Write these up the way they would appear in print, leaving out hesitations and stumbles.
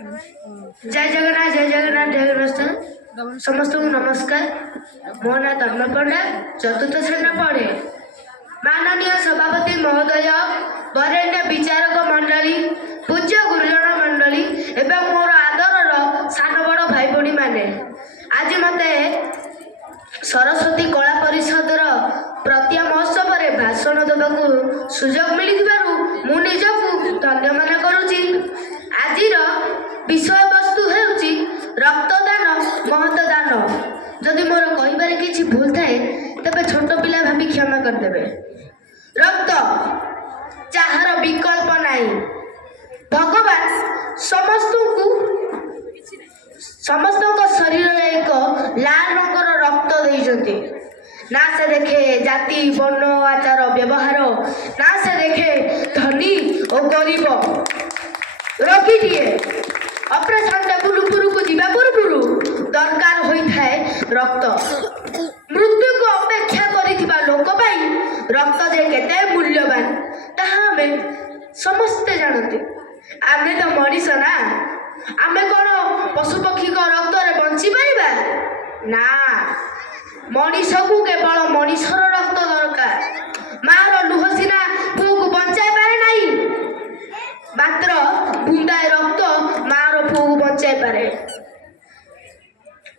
जय जगन्नाथ जय जगन्नाथ जय जगन्नाथ समस्त को नमस्कार। मो ना धर्म पंडा चतुर्थ श्रेणी पढ़े। माननीय सभापति महोदय, वरेण्य विचारक मंडली, पूज्य गुरुजन मंडली एवं मोर आदर सान बड़ भाई भौणी माने, आज मते सरस्वती कला परिषद प्रतिया महोत्सव रे भाषण देवाक सुजोग मिलिथिबारु मु निजकु धन्य मन करूची। आजिर विषय वस्तु हेउची रक्तदान महतदान। जदि मोर कहिबारे किछि भूल थाए तबे छोट पिला भाबी क्षमा कर देबे। रक्त चाहर विकल्प नाही। भगवान समस्त शरीर एक लाल रंगर रक्त देइछन्ति। ना से देखे जाति वर्ण आचार व्यवहार, ना से देखे धनी और गरीब। रोगीटिए ऑपरेशन टेबुल उपरकू जीवा पूर्व दरकार होइथाए रक्त। मृत्यु को अपेक्षा करिथिबा लोक पाई रक्त जे केते मूल्यवान ताहा हमें समस्ते जानते। आमे तो मनीष ना, आमे कोन पशु पक्षी को रक्त रे बंची परिबा ना। मनीष को केवल मनीषर रक्त दरकार। मार लुह सिना पुक बंचाई पारे नाही, मात्र बुंदाए रक्त मार पुक बंचाई पारे।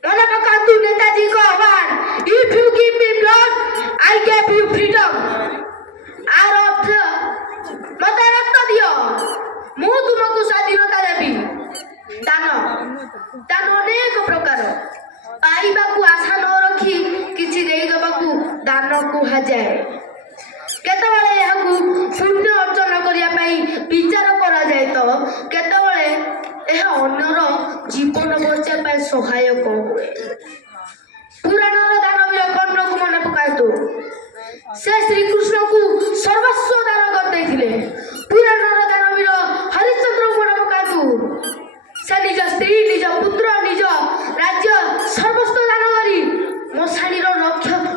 मन पकातु नेताजी को आह्वान, if you give me blood I give you freedom. आर अर्थ मते रक्त दियो, मु तुमको स्वाधीनता देबी। दान दान अनेक प्रकार। पाइबाकू आशा न रखी किछि देई दबाकू दान कुहा जाए। केतबेले याकू पुण्य अर्जन करिया पई विचार करा जाए तो केतबेले एहा अन्यर जीवन बचाई पई सहायक हुए। पुराणर दानवीर कर्ण को मन पकातु, से श्री कृष्ण को सर्वस्व दान कर देथिले। पुराणर दानवीर हरिश्चंद्र को मन पकातु, से निज स्त्री निज पुत्र निज राज्य सर्वस्व दान करी मशाणीर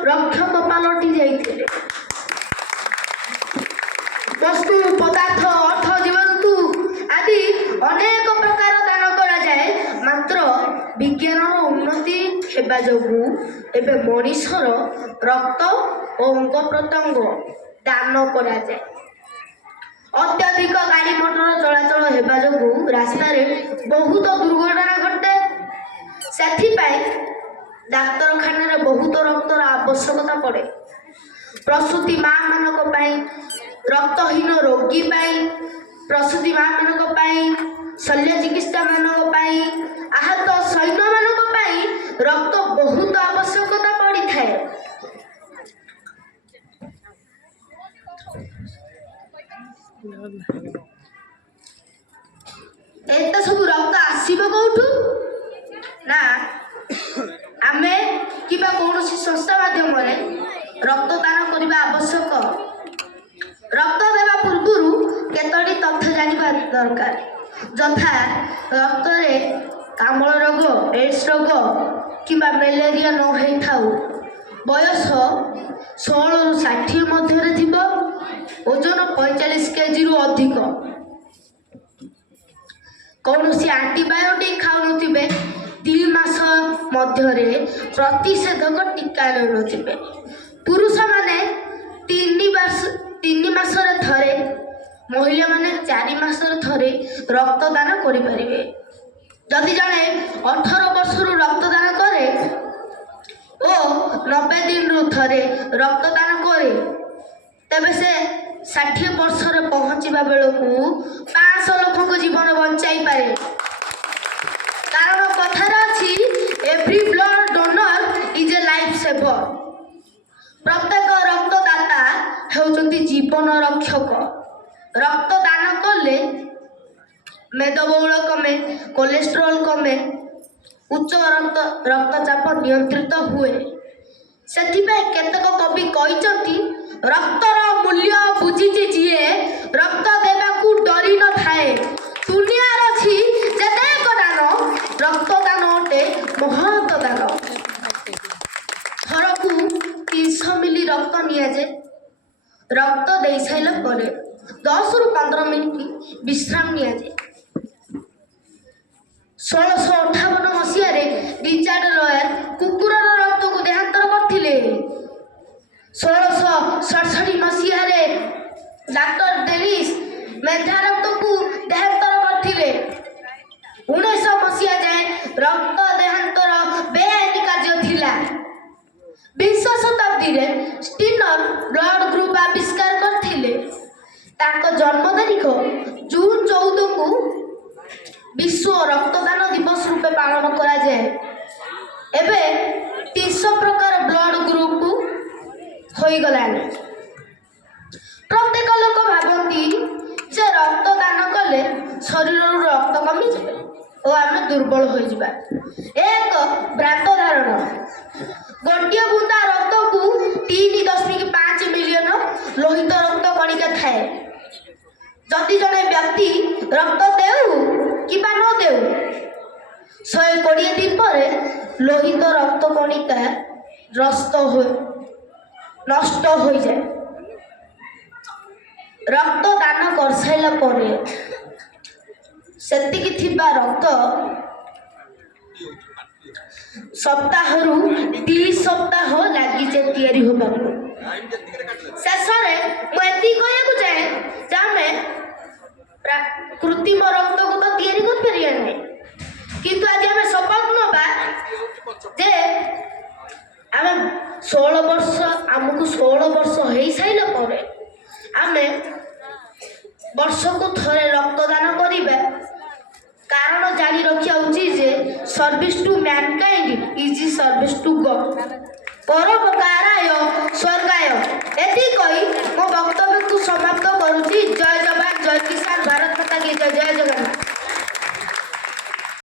रक्षक पालटी जाइथिले। वस्तु पदार्थ अर्थ जीवजंतु आदि अनेक प्रकार दान करा जाए। मात्र विज्ञानर उन्नति हेबा जोगु एबे मनीषर रक्त और अंग प्रत्यंग दान करा जाए। अत्यधिक गाड़ी मोटर चलाचल हेबा जोगु रास्ता रे बहुत दुर्घटना घटे। सेथिपाई डाक्तरखाना रे बहुत रक्तर आवश्यकता पड़े। प्रसूति माँ मानक पाई, रक्तहीन रोगी पाई, प्रसूति माँ मानक पाई, शल्य चिकित्सा मानक पाई, आहत सैन्य मानक पाई रक्त बहुत आवश्यकता पड़ी थाए। एत सब रक्त आसीबो कोठु ना। आमे किबा कौनसी संस्था माध्यम रे रक्तदान करबा आवश्यक। रक्त देवा पूर्व केतोटी तथ्य जानिबा दरकार, जथा रक्त रे कामल रोग, एड्स रोग किबा मलेरिया न होई थाउ, बयस 16 रु 60 मध्य रे थिबो, ओजन 45 केजी रु अधिक, कौनसी एंटीबायोटिक खाउ नथिबे, 3 मास मध्य रे प्रतिषेधक टीका न नथिबे। पुरुष माने 3 मास रे थरे, महिला माने 4 मास रे थरे रक्तदान करि परिबे। जदि जणे 18 वर्ष रु रक्तदान करे ओ 90 दिन रु थरे रक्तदान करे, तबे से 60 वर्ष रे पहुंचीबा बेलकू 500 लोक को जीवन बंचाई पारे। कारण कथार अछि, every blood donor is a life saver. प्रत्येक रक्तदाता हेउचंती जीवन रक्षक। रक्तदान कले मेदबहुल कमे, कोलेस्ट्रोल कमे, उच्च रक्तचाप नियंत्रित हुए। सेथिपाई केतक कवि कहिचंती, रक्तर मूल्य बुझिछि जिए रक्त देबाकू डरी न थाए। दुनियार अछि जेतेक दान रक्तदान अटे महत दान। थरकू 300 मिली रक्त निया जे। रक्त दे साइला परे 10 रु 15 मिनिट विश्राम निया जे। 1658 ମସିହାରେ ରିଚାର୍ଡ ରୟାଲ କୁକୁରର ରକ୍ତକୁ ଦେହାନ୍ତର କରିଥିଲେ। 1667 ମସିହାରେ ଡାକ୍ତର ଡେନିସ୍ ମେଣ୍ଢା ରକ୍ତକୁ ଦେହାନ୍ତର କରିଥିଲେ। 1900 ମସିହା ଯାଏଁ ରକ୍ତ ଦେହାନ୍ତର ବେଆଇନ କାର୍ଯ୍ୟ ଥିଲା। 20 ଶତାବ୍ଦୀରେ ଷ୍ଟିନର ବ୍ଲଡ ଗ୍ରୁପ ଆବିଷ୍କାର କରିଥିଲେ। ତାଙ୍କ ଜନ୍ମ ତାରିଖ ଜୁନ 14କୁ ବିଶ୍ୱ ରକ୍ତଦାନ ଦିବସ ରୂପେ ପାଳନ କରାଯାଏ। ଏବେ 300 ପ୍ରକାର ବ୍ଲଡ ଗ୍ରୁପ ହୋଇଗଲାଣି। ପ୍ରତ୍ୟେକ ଲୋକ ଭାବନ୍ତି ଯେ ରକ୍ତଦାନ କଲେ ଶରୀରରୁ ରକ୍ତ କମିଯିବ ଓ ଆମେ ଦୁର୍ବଳ ହୋଇଯିବା। ଏକ ଭ୍ରାନ୍ତ ଧାରଣା। ଗୋଟିଏ ବୁନ୍ଦା ରକ୍ତକୁ 3.5 ମିଲିୟନ ଲୋହିତ ରକ୍ତ କଣିକା ଥାଏ। ଯଦି ଜଣେ ବ୍ୟକ୍ତି ରକ୍ତ ଦେଉ କିମ୍ବା ନ ଦେଉ 120 ଦିନ ପରେ ଲୋହିତ ରକ୍ତ କଣିକା ନଷ୍ଟ ହୋଇଯାଏ। ରକ୍ତ ଦାନ କରିସାରିଲା ପରେ ସେତିକି ଥିବା ରକ୍ତ ସପ୍ତାହରୁ 2 ସପ୍ତାହ ଲାଗିଯାଏ ତିଆରି ହେବାକୁ। ଶେଷରେ ମୁଁ ଏତିକି କହିବାକୁ ଚାହେଁ ଯେ ଆମେ କୃତ୍ରିମ ରକ୍ତକୁ ତ ତିଆରି କରିପାରିବା ନାହିଁ, କିନ୍ତୁ ଆଜି ଆମେ ଶପଥ ନେବା ଯେ ଆମେ 16 ବର୍ଷ ହେଇସାରିଲା ପରେ ଆମେ ବର୍ଷକୁ ଥରେ ରକ୍ତଦାନ କରିବା। କାରଣ ଜାଣି ରଖିବା ଉଚିତ ଯେ service to mankind is service to god. ପରୋପକାରାୟ ସ୍ୱର୍ଗାୟ। ଏତିକି କହି ମୋ ବକ୍ତବ୍ୟକୁ ସମାପ୍ତ କରୁଛି। ଜୟ ଜବାନ, ଜୟ କିଷାନ, ଭାରତ ମାତା କି ଜୟ। ଜୟ ଜଗନ୍ନାଥ।